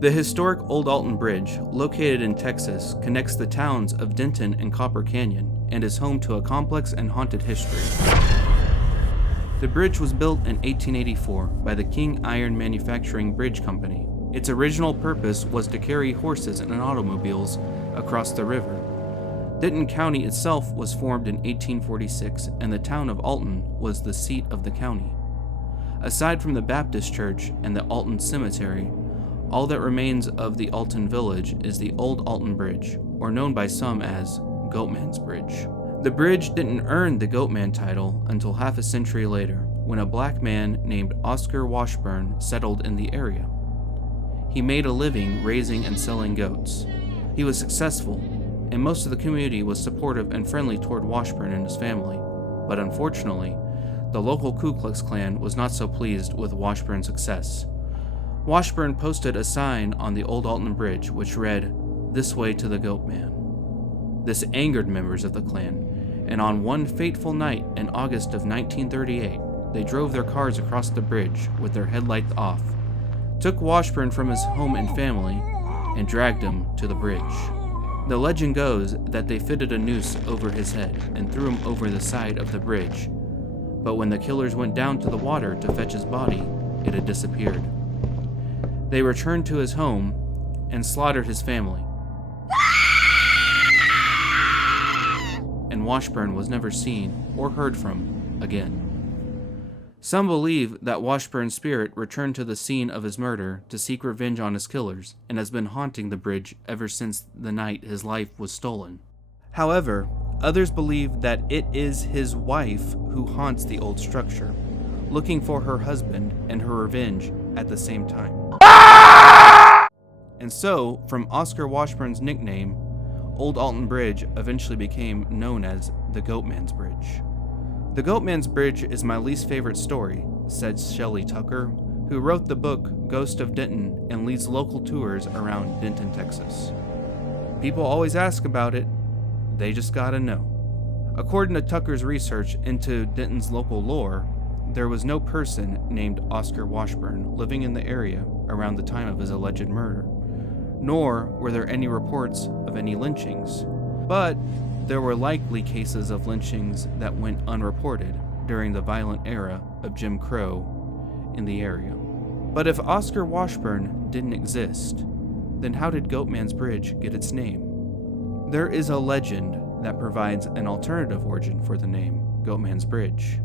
The historic Old Alton Bridge, located in Texas, connects the towns of Denton and Copper Canyon and is home to a complex and haunted history. The bridge was built in 1884 by the King Iron Manufacturing Bridge Company. Its original purpose was to carry horses and automobiles across the river. Denton County itself was formed in 1846, and the town of Alton was the seat of the county. Aside from the Baptist Church and the Alton Cemetery, all that remains of the Alton Village is the Old Alton Bridge, or known by some as Goatman's Bridge. The bridge didn't earn the Goatman title until half a century later, when a black man named Oscar Washburn settled in the area. He made a living raising and selling goats. He was successful, and most of the community was supportive and friendly toward Washburn and his family. But unfortunately, the local Ku Klux Klan was not so pleased with Washburn's success. Washburn posted a sign on the Old Alton Bridge which read, "This way to the Goatman." This angered members of the Klan, and on one fateful night in August of 1938, they drove their cars across the bridge with their headlights off, took Washburn from his home and family, and dragged him to the bridge. The legend goes that they fitted a noose over his head and threw him over the side of the bridge, but when the killers went down to the water to fetch his body, it had disappeared. They returned to his home and slaughtered his family. And Washburn was never seen or heard from again. Some believe that Washburn's spirit returned to the scene of his murder to seek revenge on his killers and has been haunting the bridge ever since the night his life was stolen. However, others believe that it is his wife who haunts the old structure, looking for her husband and her revenge at the same time. And so, from Oscar Washburn's nickname, Old Alton Bridge eventually became known as the Goatman's Bridge. The Goatman's Bridge is my least favorite story, said Shelley Tucker, who wrote the book Ghost of Denton and leads local tours around Denton, Texas. People always ask about it, they just gotta know. According to Tucker's research into Denton's local lore, there was no person named Oscar Washburn living in the area around the time of his alleged murder, nor were there any reports of any lynchings. But there were likely cases of lynchings that went unreported during the violent era of Jim Crow in the area. But if Oscar Washburn didn't exist, then how did Goatman's Bridge get its name? There is a legend that provides an alternative origin for the name Goatman's Bridge.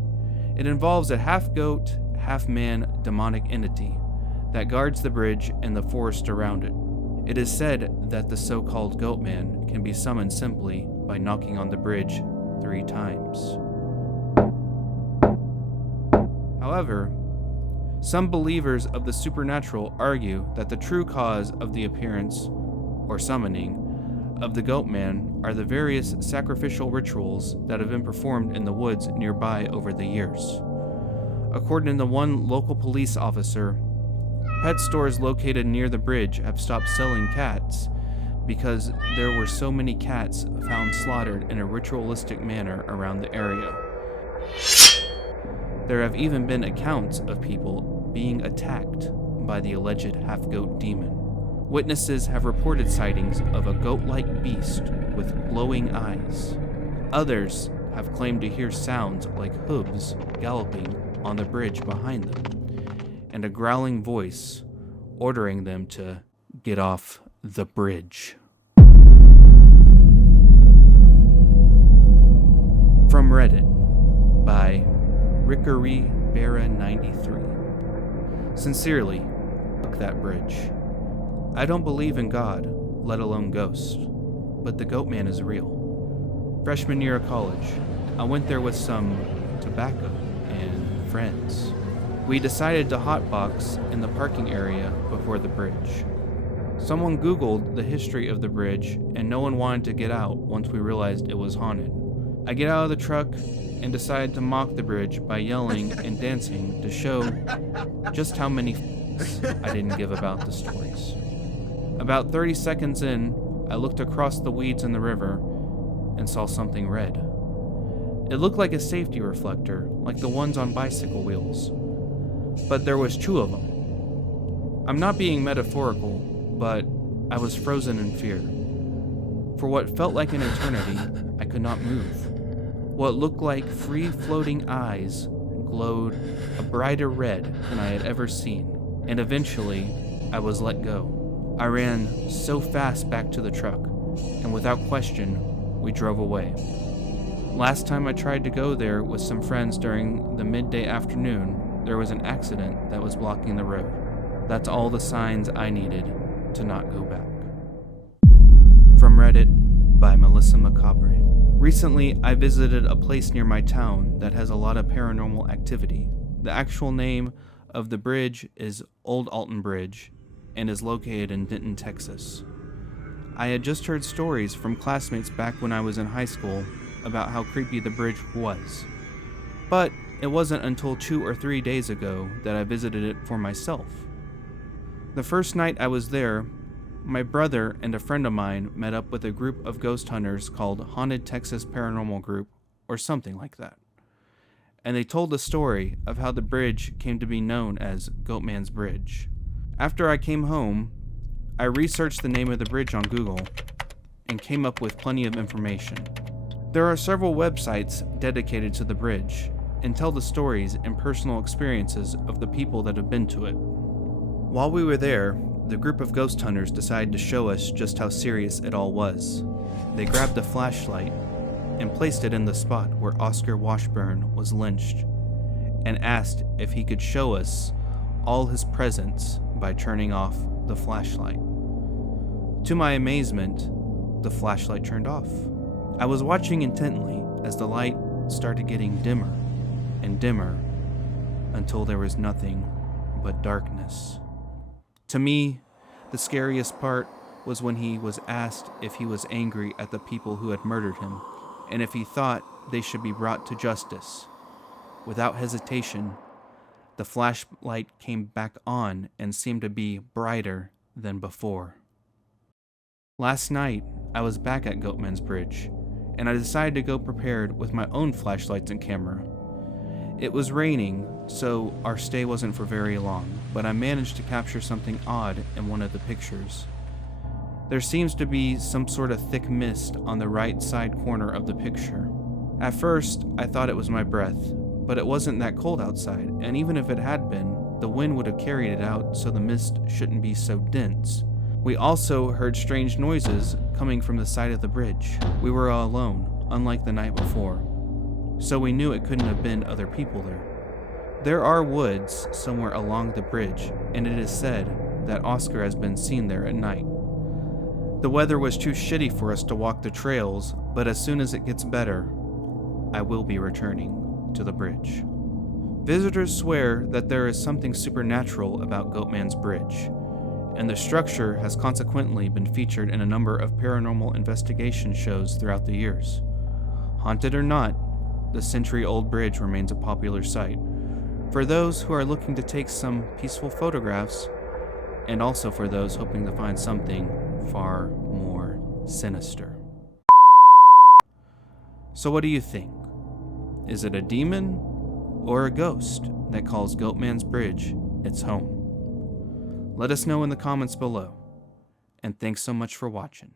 It involves a half-goat, half-man demonic entity that guards the bridge and the forest around it. It is said that the so-called Goatman can be summoned simply by knocking on the bridge 3 times. However, some believers of the supernatural argue that the true cause of the appearance, or summoning, of the Goatman are the various sacrificial rituals that have been performed in the woods nearby over the years. According to one local police officer, pet stores located near the bridge have stopped selling cats because there were so many cats found slaughtered in a ritualistic manner around the area. There have even been accounts of people being attacked by the alleged half-goat demon. Witnesses have reported sightings of a goat-like beast with glowing eyes. Others have claimed to hear sounds like hooves galloping on the bridge behind them, and a growling voice ordering them to get off the bridge. From Reddit, by RickeryBera93. Sincerely, fuck that bridge. I don't believe in God, let alone ghosts, but the Goatman is real. Freshman year of college, I went there with some tobacco and friends. We decided to hotbox in the parking area before the bridge. Someone Googled the history of the bridge, and no one wanted to get out once we realized it was haunted. I get out of the truck and decide to mock the bridge by yelling and dancing to show just how many I didn't give about the stories. About 30 seconds in, I looked across the weeds in the river and saw something red. It looked like a safety reflector, like the ones on bicycle wheels. But there was 2 of them. I'm not being metaphorical, but I was frozen in fear. For what felt like an eternity, I could not move. What looked like free-floating eyes glowed a brighter red than I had ever seen, and eventually, I was let go. I ran so fast back to the truck, and without question, we drove away. Last time I tried to go there with some friends during the midday afternoon, there was an accident that was blocking the road. That's all the signs I needed to not go back. From Reddit by Melissa Macabre. Recently, I visited a place near my town that has a lot of paranormal activity. The actual name of the bridge is Old Alton Bridge and is located in Denton, Texas. I had just heard stories from classmates back when I was in high school about how creepy the bridge was. But it wasn't until 2 or 3 days ago that I visited it for myself. The first night I was there, my brother and a friend of mine met up with a group of ghost hunters called Haunted Texas Paranormal Group, or something like that. And they told the story of how the bridge came to be known as Goatman's Bridge. After I came home, I researched the name of the bridge on Google and came up with plenty of information. There are several websites dedicated to the bridge and tell the stories and personal experiences of the people that have been to it. While we were there, the group of ghost hunters decided to show us just how serious it all was. They grabbed a flashlight and placed it in the spot where Oscar Washburn was lynched and asked if he could show us all his presence by turning off the flashlight. To my amazement, the flashlight turned off. I was watching intently as the light started getting dimmer and dimmer until there was nothing but darkness. To me, the scariest part was when he was asked if he was angry at the people who had murdered him, and if he thought they should be brought to justice. Without hesitation, the flashlight came back on and seemed to be brighter than before. Last night, I was back at Goatman's Bridge, and I decided to go prepared with my own flashlights and camera. It was raining, so our stay wasn't for very long, but I managed to capture something odd in one of the pictures. There seems to be some sort of thick mist on the right side corner of the picture. At first, I thought it was my breath, but it wasn't that cold outside, and even if it had been, the wind would have carried it out so the mist shouldn't be so dense. We also heard strange noises coming from the side of the bridge. We were alone, unlike the night before, so we knew it couldn't have been other people there. There are woods somewhere along the bridge, and it is said that Oscar has been seen there at night. The weather was too shitty for us to walk the trails, but as soon as it gets better, I will be returning to the bridge. Visitors swear that there is something supernatural about Goatman's Bridge, and the structure has consequently been featured in a number of paranormal investigation shows throughout the years. Haunted or not, the century-old bridge remains a popular sight for those who are looking to take some peaceful photographs, and also for those hoping to find something far more sinister. So what do you think? Is it a demon or a ghost that calls Goatman's Bridge its home? Let us know in the comments below, and thanks so much for watching.